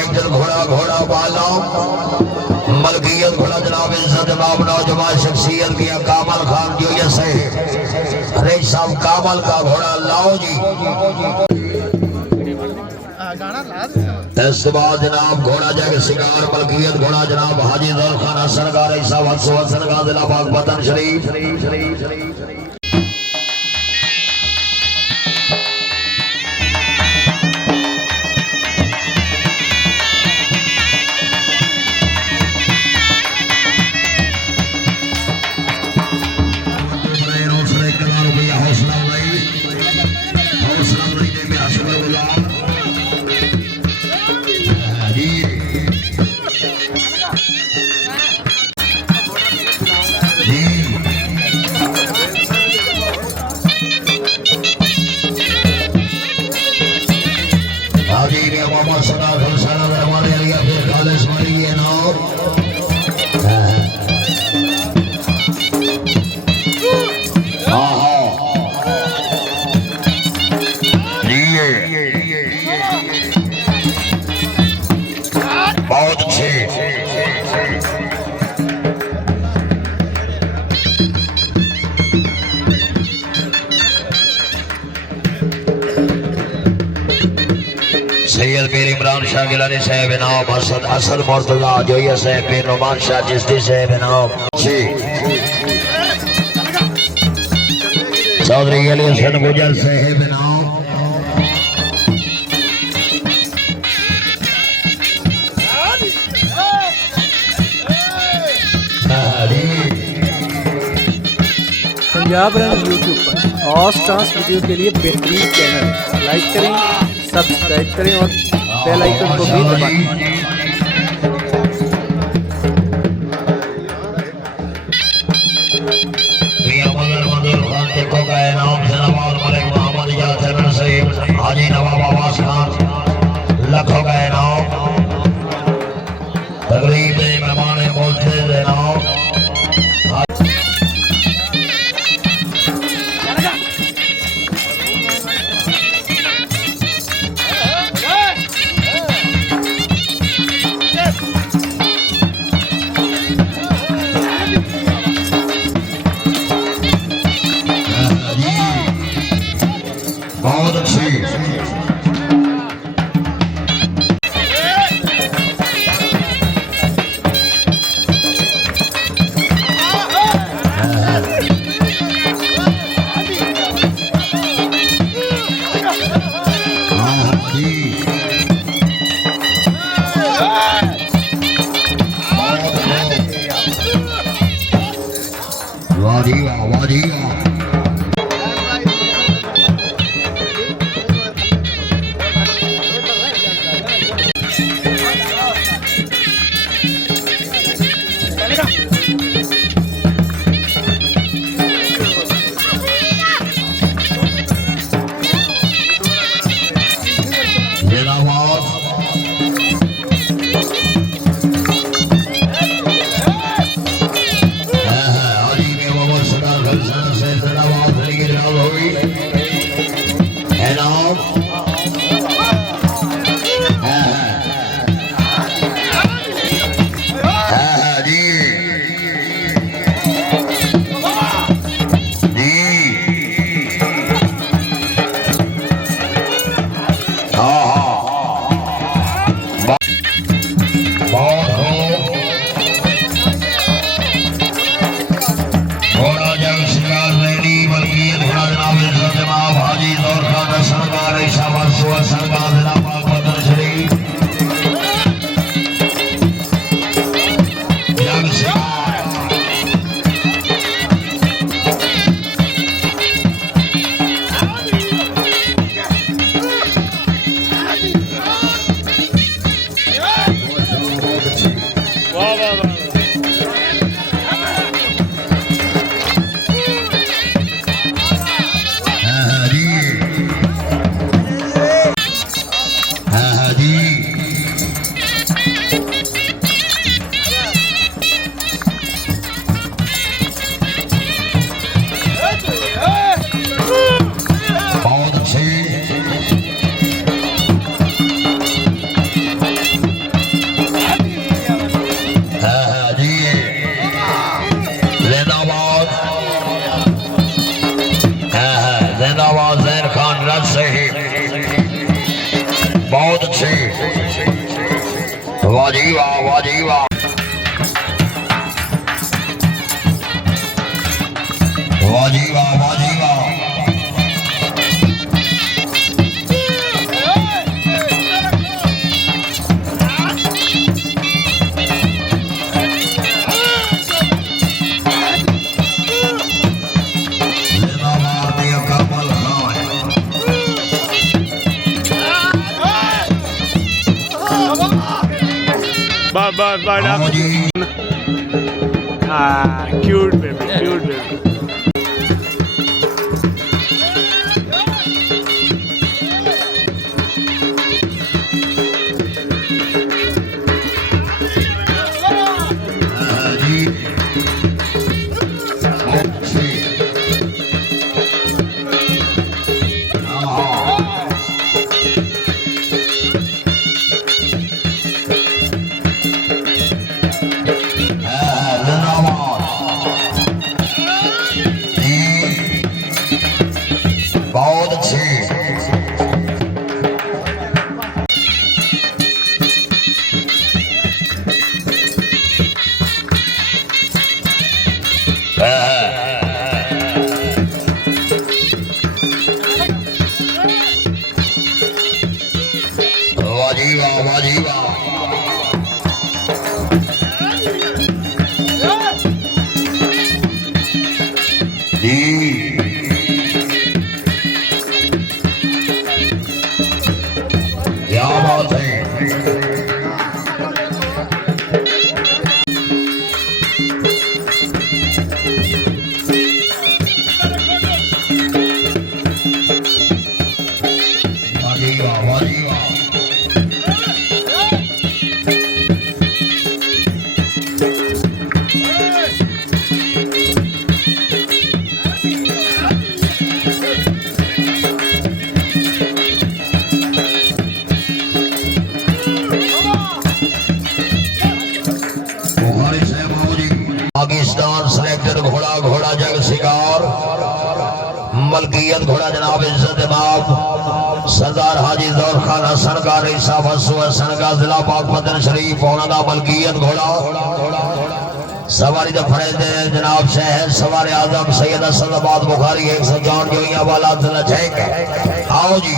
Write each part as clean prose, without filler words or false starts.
Selector घोड़ा घोड़ा वाला मलकियत घोड़ा जनाब इज्जत जनाब नौजवान शख्सियत किया कामल खान जो ये से अरे साहब कामल का घोड़ा लाओ जी। इस बाद जनाब घोड़ा जग शिकार मलकियत घोड़ा जनाब हाजी दौल खान हसन का रईसा हसन का जिला बाग वतन शरीफ। बहुत अच्छे सैयद पीर इमरान शाह गिलानी साहब इनाम हसन मुर्तजा जोया साहब पीर नुमान शाह चिश्ती साहब इनाम चौधरी अली हसन गुजर साहब इनाम पंजाब रन यूट्यूब पर और स्टार्स वीडियो के लिए बेहतरीन चैनल है। लाइक करें, सब्सक्राइब करें और बेल आइकन को भी दबाएं। हाजी नवाब आवाज खान लखों का इनाम तकरीब मेहमान बोलते इनाम बहुत अच्छी वादिया वाह जी वाह, वाह जी वाह, वाह जी वाह, वाह जी वाह। Cute baby, cute baby. बहुत अच्छे। वाह जी वाह, वाह जी वाह। जी क्या बात है। वाह जी वाह, वाह जी वाह। पाकिस्तान सिलेक्टेड घोड़ा घोड़ा जग शिकार मलकियत घोड़ा जनाब इज्जत इमाम सरदार हाजी दौर खान हसन का रेसा बसु हसन का जिला पाकपतन शरीफ औरंगा मलकियत घोड़ा सवारी तो फरेज जनाब शहर सवार आजम सैयद असदाबाद बुखारी 104 जोइया वाला आओ जी।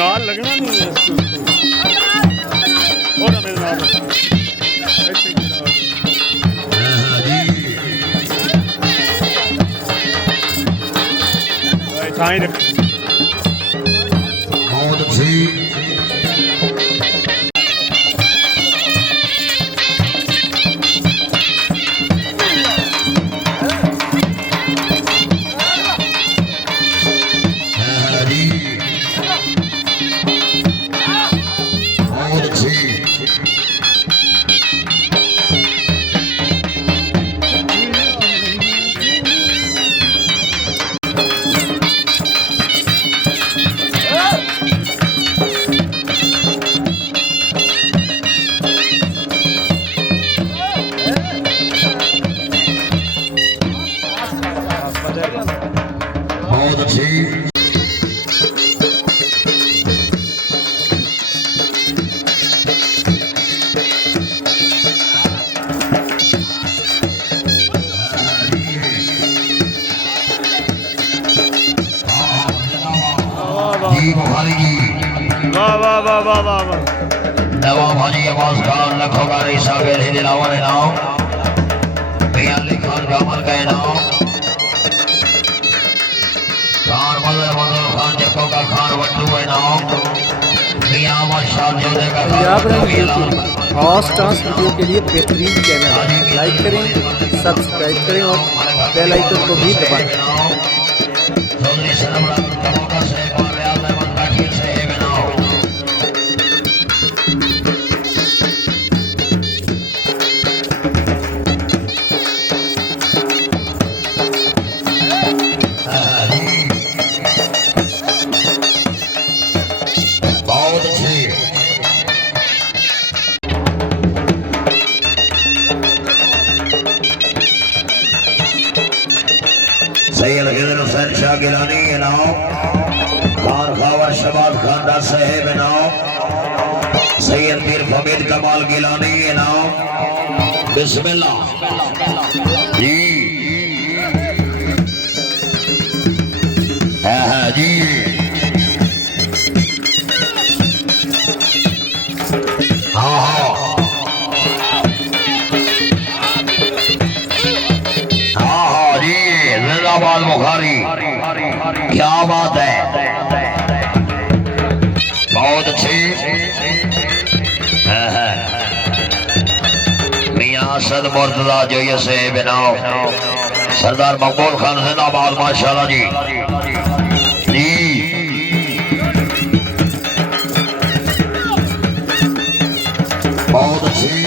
नाल लगना नहीं है और मेरे नाल ऐसे ही रख बहुत अच्छी। बहुत अच्छी। जी बुखारी जी वाह वाह वाह वाह वाह वाह नवाब हाजी अब्बास खान लखों का रेसा गैर दिलावर इनाम मियां अली खान जामल का इनाम खान मजर खान जक्को का खान वट्टू इनाम मियां अहमद शाह जोधे का पंजाब रंग यूट्यूब हॉट स्टार्स वीडियो के लिए बेहतरीन चैनल है। लाइक करें, सब्सक्राइब करें और बेल आइकन को भी दबाएं। सैयद खिजर हुसैन शाह गिलानी इनाम खान खावर शबाब खान दा साहेब इनाम सैयद पीर फमीद कमाल गिलानी इनाम बिस्मिल्लाह जी जी हाँ जी जिंदाबाद बुखारी क्या बात है बहुत अच्छी मियां असद मुर्तजा जो ये से बिनाओ सरदार मकबूल खान जिंदाबाद माशाल्लाह जी जी बहुत अच्छी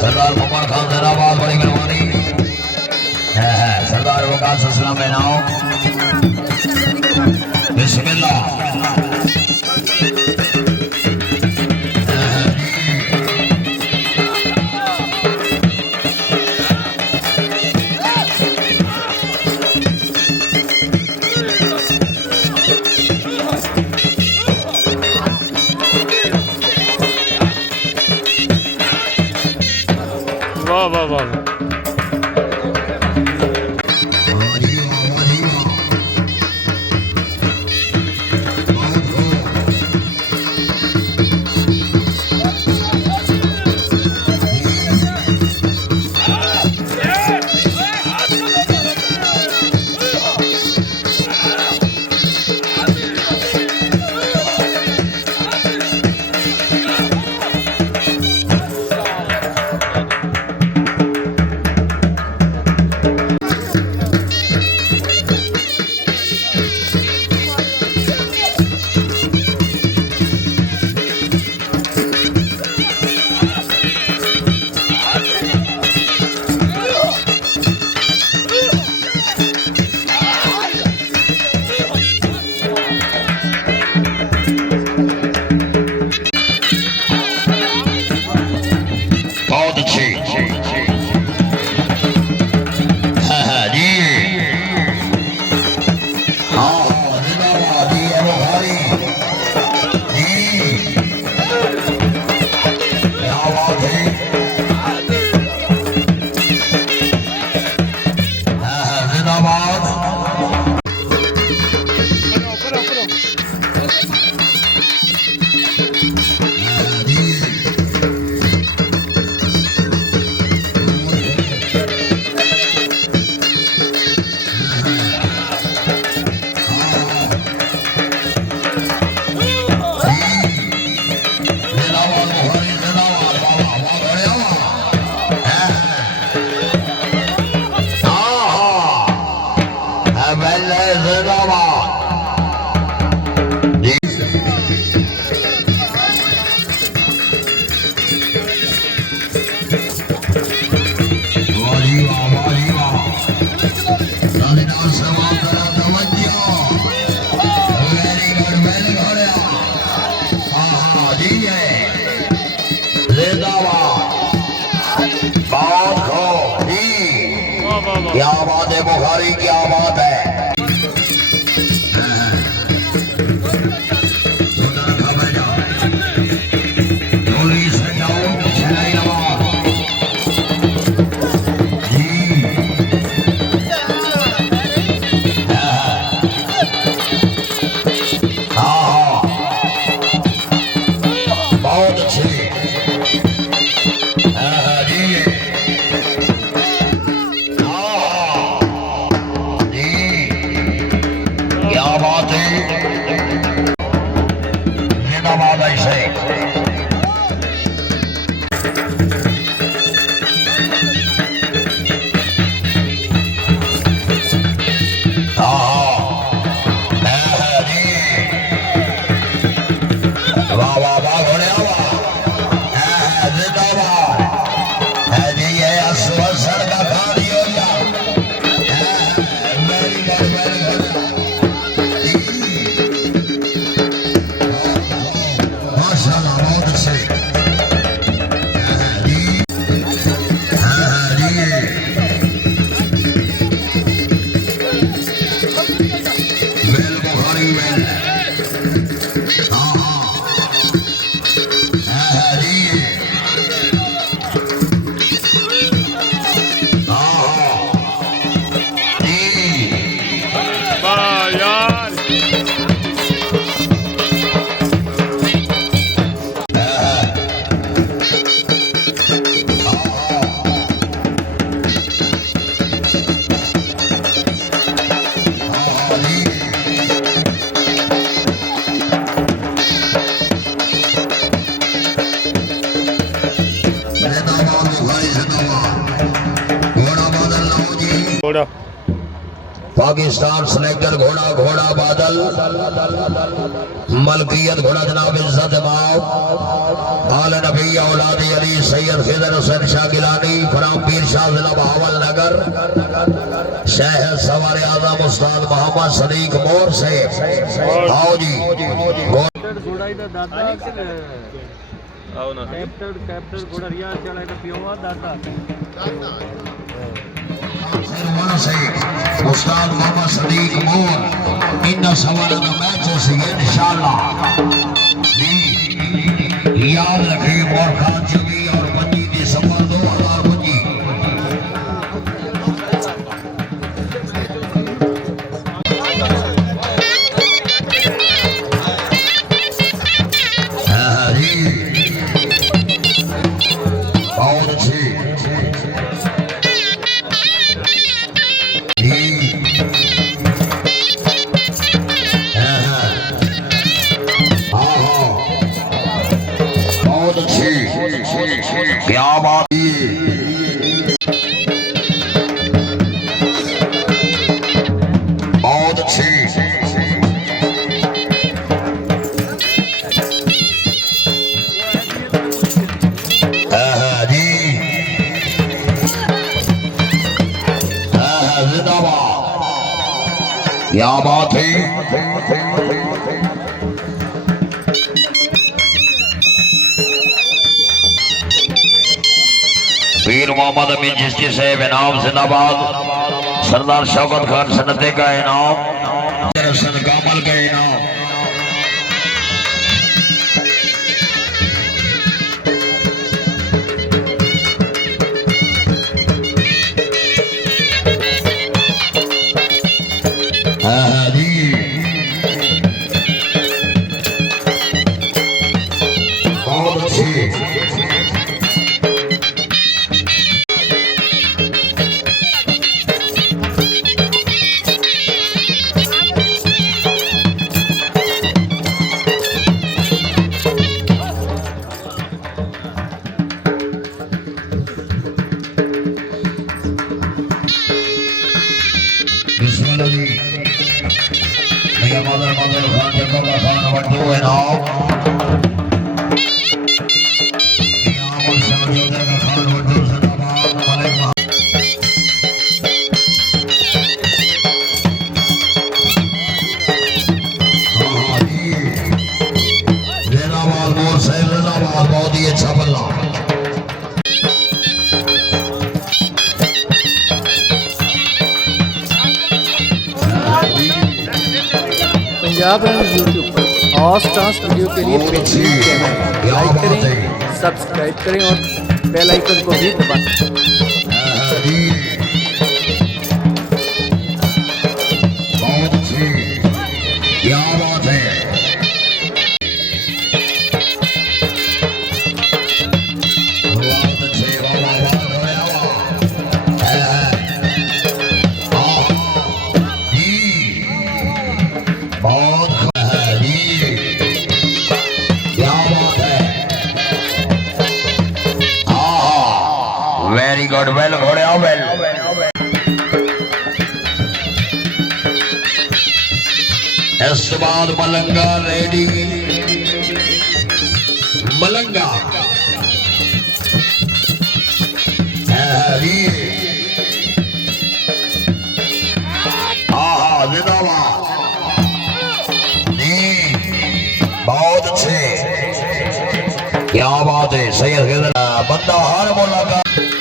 सरदार मुमर खान जिंदाबाद बड़ी मेहरबानी सरदार वकास असलम में नाम बिस्मिल्लाह वाह वाह वाह क्या बात है बुखारी, क्या बात है। घोड़ा पाकिस्तान सेलेक्टर घोड़ा घोड़ा बादल मलकियत घोड़ा जनाब इज्जत माव आल नबी औलाद अली सैयद खिदर हुसैन शाह गिलानी फराम पीर शाह जिला बहावल नगर शहर सवार आजम उस्ताद मोहम्मद सदीक मोर से आओ जी घोड़ा इधर दादा आओ ना कैप्टन घोड़ा रियाज चला इधर पियोवा दादा से उस्ताद मोहम्मद सदीक मोर इन सवाल मैच से इंशाअल्लाह याद रखें मोर खान चुकी और 25 दिसंबर 2025 हाँ जी बहुत अच्छी क्या बात बहुत अच्छी जी जिंदाबाद क्या बात है वीर मोहम्मद अमीन चिश्ती साहब इनाम जिंदाबाद सरदार शौकत खान सनते का इनाम दरअसल कामल का इनाम जी बहुत अच्छी खान जगह खान वड्डू इनाम खान वड्डू जिंदाबाद मलिक जिंदाबाद मोर से जिंदाबाद बहुत ही अच्छा बल्ला पंजाब रन यूट्यूब पर और स्टार्स वीडियो के लिए बेहतरीन चैनल लाइक करें, सब्सक्राइब करें और बेल आइकन को भी दबाएं। बहुत अच्छी क्या बात है बहुत अच्छे बहुत वेरी गुड वेल घोड़े वेल इस बाद मलंगा रेडी मलंगा जिंदाबाद बहुत अच्छे क्या बात है सही बंदा हर मुलाकात